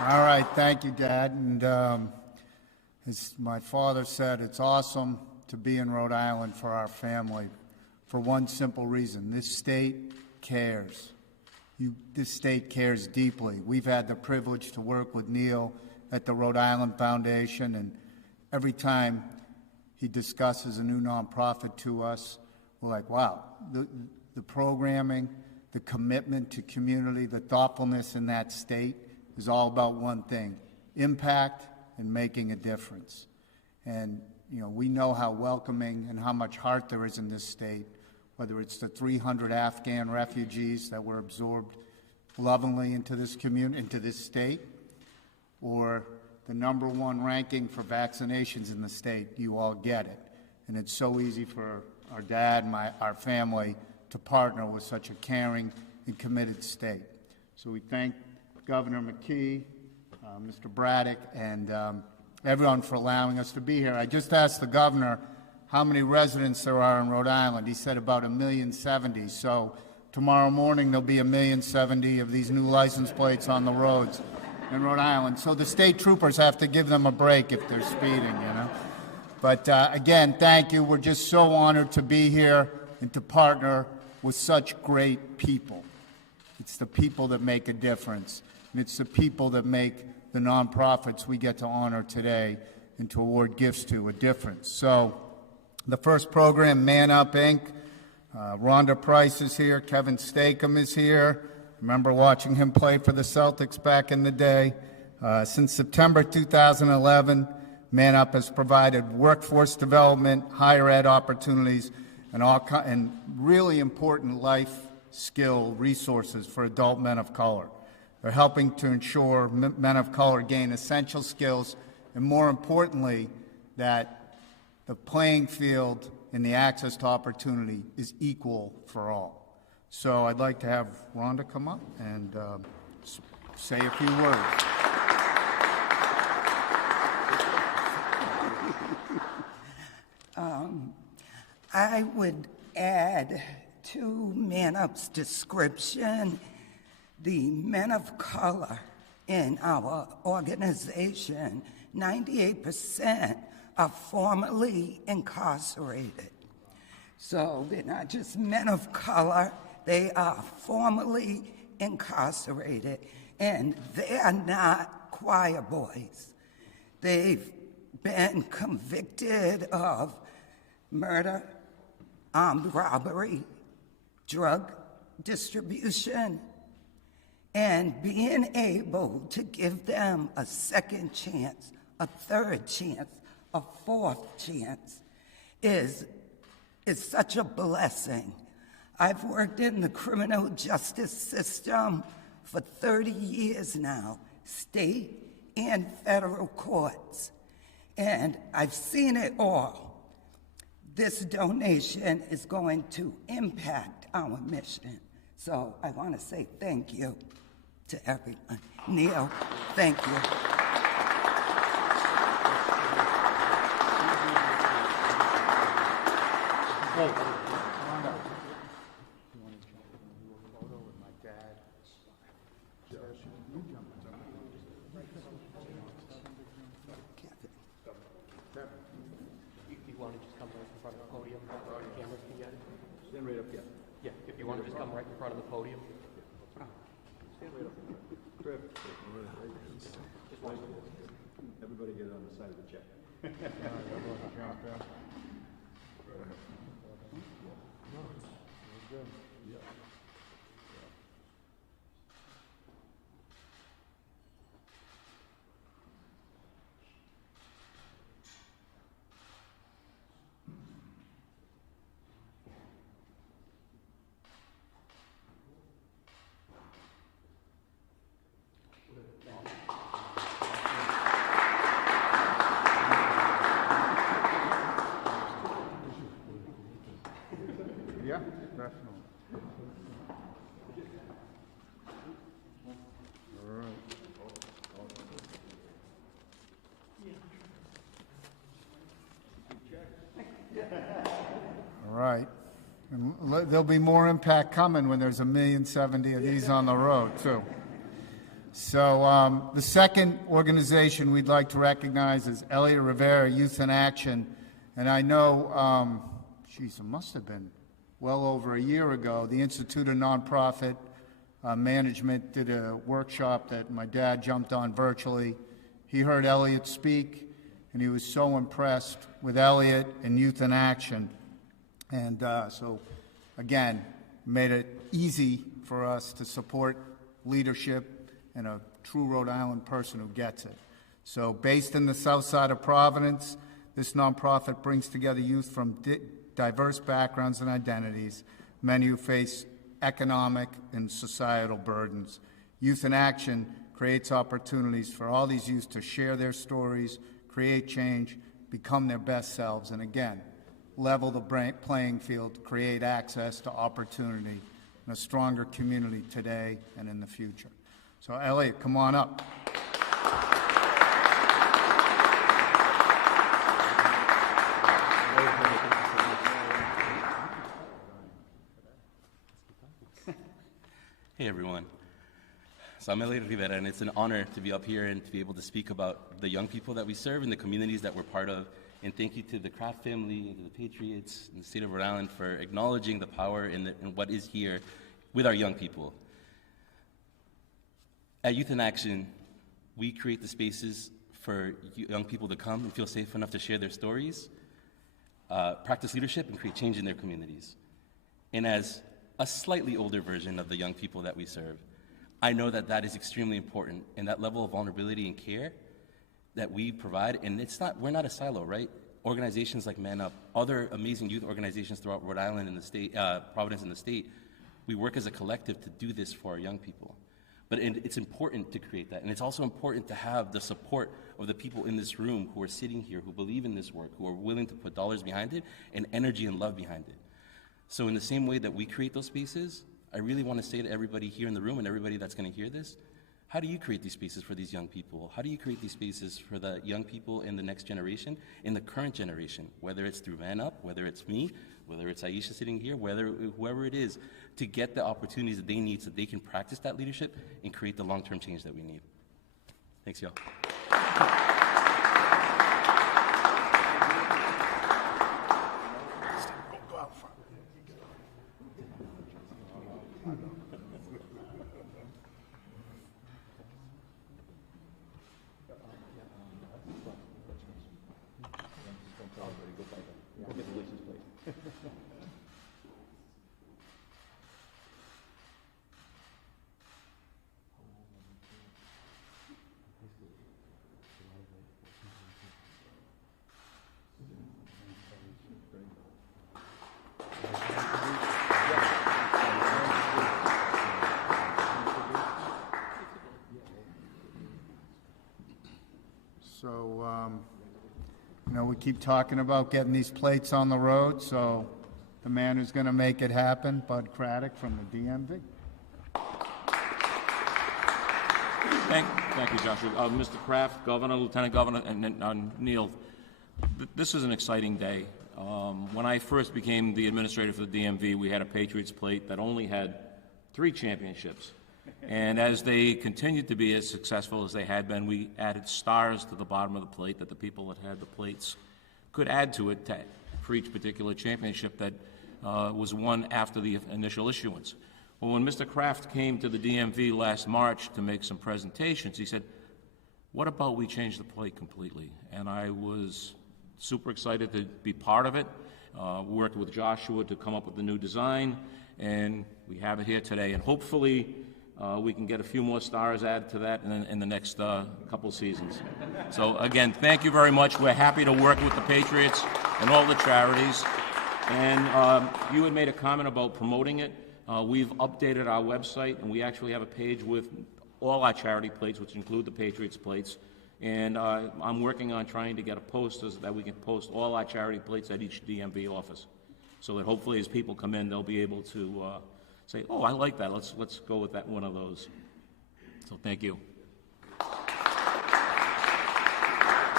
All right, thank you, Dad. And as my father said, it's awesome to be in Rhode Island for our family for one simple reason. This state cares. This state cares deeply. We've had the privilege to work with Neil at the Rhode Island Foundation, and every time he discusses a new nonprofit to us, we're like, wow, the programming, the commitment to community, the thoughtfulness in that state is all about one thing: impact and making a difference. And we know how welcoming and how much heart there is in this state, whether it's the 300 Afghan refugees that were absorbed lovingly into this community, into this state, or the #1 ranking for vaccinations in the state. You all get it. And it's so easy for our dad and our family to partner with such a caring and committed state. So we thank Governor McKee, Mr. Braddock, and everyone for allowing us to be here. I just asked the governor how many residents there are in Rhode Island. He said about 1,070,000. So tomorrow morning there'll be 1,070,000 of these new license plates on the roads in Rhode Island. So the state troopers have to give them a break if they're speeding, But again, thank you. We're just so honored to be here and to partner with such great people. It's the people that make a difference, and it's the people that make the nonprofits we get to honor today and to award gifts to a difference. So the first program, Man Up, Inc., Rhonda Price is here, Kevin Stakem is here. Remember watching him play for the Celtics back in the day. Since September 2011, Man Up has provided workforce development, higher ed opportunities, and really important life skill resources for adult men of color. They're helping to ensure men of color gain essential skills, and more importantly, that the playing field and the access to opportunity is equal for all. So I'd like to have Rhonda come up and say a few words. I would add to Man Up's description, the men of color in our organization, 98% are formerly incarcerated. So they're not just men of color, they are formerly incarcerated, and they are not choir boys. They've been convicted of murder, armed robbery, drug distribution, and being able to give them a second chance, a third chance, a fourth chance is such a blessing. I've worked in the criminal justice system for 30 years now, state and federal courts, and I've seen it all. This donation is going to impact our mission. So I want to say thank you to everyone. Neil, thank you. Hey, Rhonda, you want to do a photo with my dad? You jump. You want to just come right in front of the podium? The cameras can get it? Stand right up here. Yeah, if you want to just come right in front of the podium. Stand right up. Trev. Everybody get it on the side of the check. Yeah, definitely. All right. All right. And there'll be more impact coming when there's 1,070,000 of these on the road, too. So the second organization we'd like to recognize is Elliot Rivera Youth in Action. And I know, it must have been well over a year ago, the Institute of Nonprofit Management did a workshop that my dad jumped on virtually. He heard Elliot speak, and he was so impressed with Elliot and Youth in Action. And so, again, made it easy for us to support leadership and a true Rhode Island person who gets it. So based in the south side of Providence, this nonprofit brings together youth from diverse backgrounds and identities, many who face economic and societal burdens. Youth in Action creates opportunities for all these youth to share their stories, create change, become their best selves, and again, level the playing field, create access to opportunity and a stronger community today and in the future. So Elliot, come on up. Hey everyone. So I'm Elliot Rivera, and it's an honor to be up here and to be able to speak about the young people that we serve and the communities that we're part of. And thank you to the Kraft family, and to the Patriots, and the state of Rhode Island for acknowledging the power in what is here with our young people. At Youth in Action, we create the spaces for young people to come and feel safe enough to share their stories, practice leadership, and create change in their communities. And as a slightly older version of the young people that we serve, I know that that is extremely important, and that level of vulnerability and care that we provide, and we're not a silo, right? Organizations like Man Up, other amazing youth organizations throughout Rhode Island and the state, Providence and the state, we work as a collective to do this for our young people. But it's important to create that, and it's also important to have the support of the people in this room who are sitting here, who believe in this work, who are willing to put dollars behind it, and energy and love behind it. So in the same way that we create those spaces, I really want to say to everybody here in the room and everybody that's going to hear this, how do you create these spaces for these young people? How do you create these spaces for the young people in the next generation, in the current generation, whether it's through Man Up, whether it's me, whether it's Aisha sitting here, whoever it is, to get the opportunities that they need so they can practice that leadership and create the long-term change that we need. Thanks, y'all. So, we keep talking about getting these plates on the road, so the man who's going to make it happen, Bud Craddock from the DMV. Thank you, Joshua. Mr. Kraft, Governor, Lieutenant Governor, and Neil, this is an exciting day. When I first became the administrator for the DMV, we had a Patriots plate that only had 3 championships. And as they continued to be as successful as they had been, we added stars to the bottom of the plate that the people that had the plates could add to it for each particular championship that was won after the initial issuance. Well, when Mr. Kraft came to the DMV last March to make some presentations, he said, what about we change the plate completely? And I was super excited to be part of it. Worked with Joshua to come up with the new design, and we have it here today. And hopefully we can get a few more stars added to that in the next couple seasons. So again, thank you very much. We're happy to work with the Patriots and all the charities. And you had made a comment about promoting it. We've updated our website, and we actually have a page with all our charity plates, which include the Patriots plates. And I'm working on trying to get a poster so that we can post all our charity plates at each DMV office, so that hopefully as people come in, they'll be able to say, oh, I like that. Let's go with that one of those. So thank you.